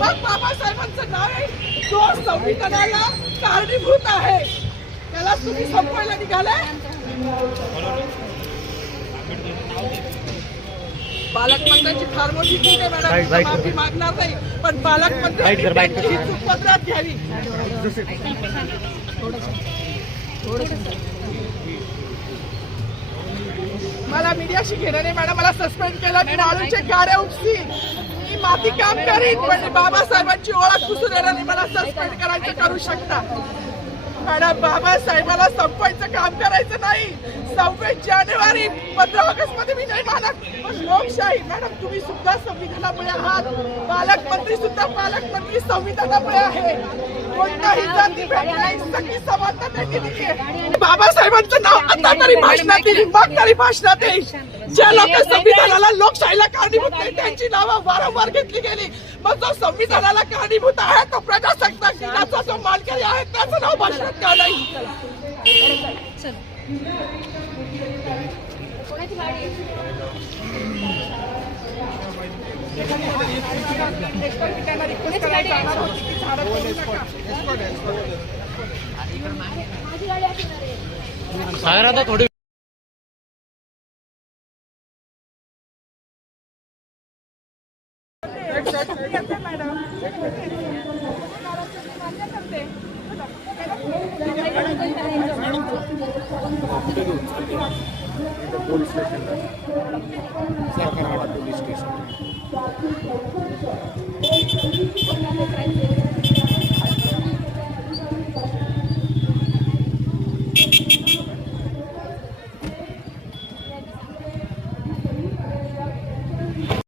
मग बाबासाहेबांचं नाव आहे जो संविधानाला कारणीभूत आहे त्याला तुम्ही संपवायला निघालाय. पालकमंत्र्यांची फार मोठी चूक आहे मॅडम, माफी मागणार नाही पण पालकमंत्र्यांनी ही चूक पदरात घ्यावी. मला मीडियाशी घेणं नाही मॅडम, मला सस्पेंड केलं, मी वाळूचे गाड्या उपसी, मी माती काम करीन पण बाबासाहेबांची ओळख पुसून येणार नाही. मला सस्पेंड करायचं करू शकता मॅडम, बाबासाहेबाला संपवायचं काम करायचं नाही. 26 जानेवारी 15 ऑगस्ट मध्ये मी नाही मानत पण लोकशाही मॅडम तुम्ही सुद्धा संविधानामुळे आहात, पालकमंत्री सुद्धा पालकमंत्री संविधानामुळे आहे. कोणताही जाती भेट नाही, सगळी समानता त्यांनी दिली आहे. बाबासाहेबांचं नाव आता तरी भाषणात येईल, मग तरी भाषणात येईल. ज्या लोक संविधानाला लोकशाहीला कारणीभूत नाही त्यांची नावं वारंवार घेतली गेली, मग जो संविधानाला कारणीभूत आहे तो प्रजासत्ताक दिनाचा जो मानकरी आहे त्याचं नाव भाषणात का नाही. सागरात थोडी पोलीस स्टेशन सरकार पोलीस स्टेशन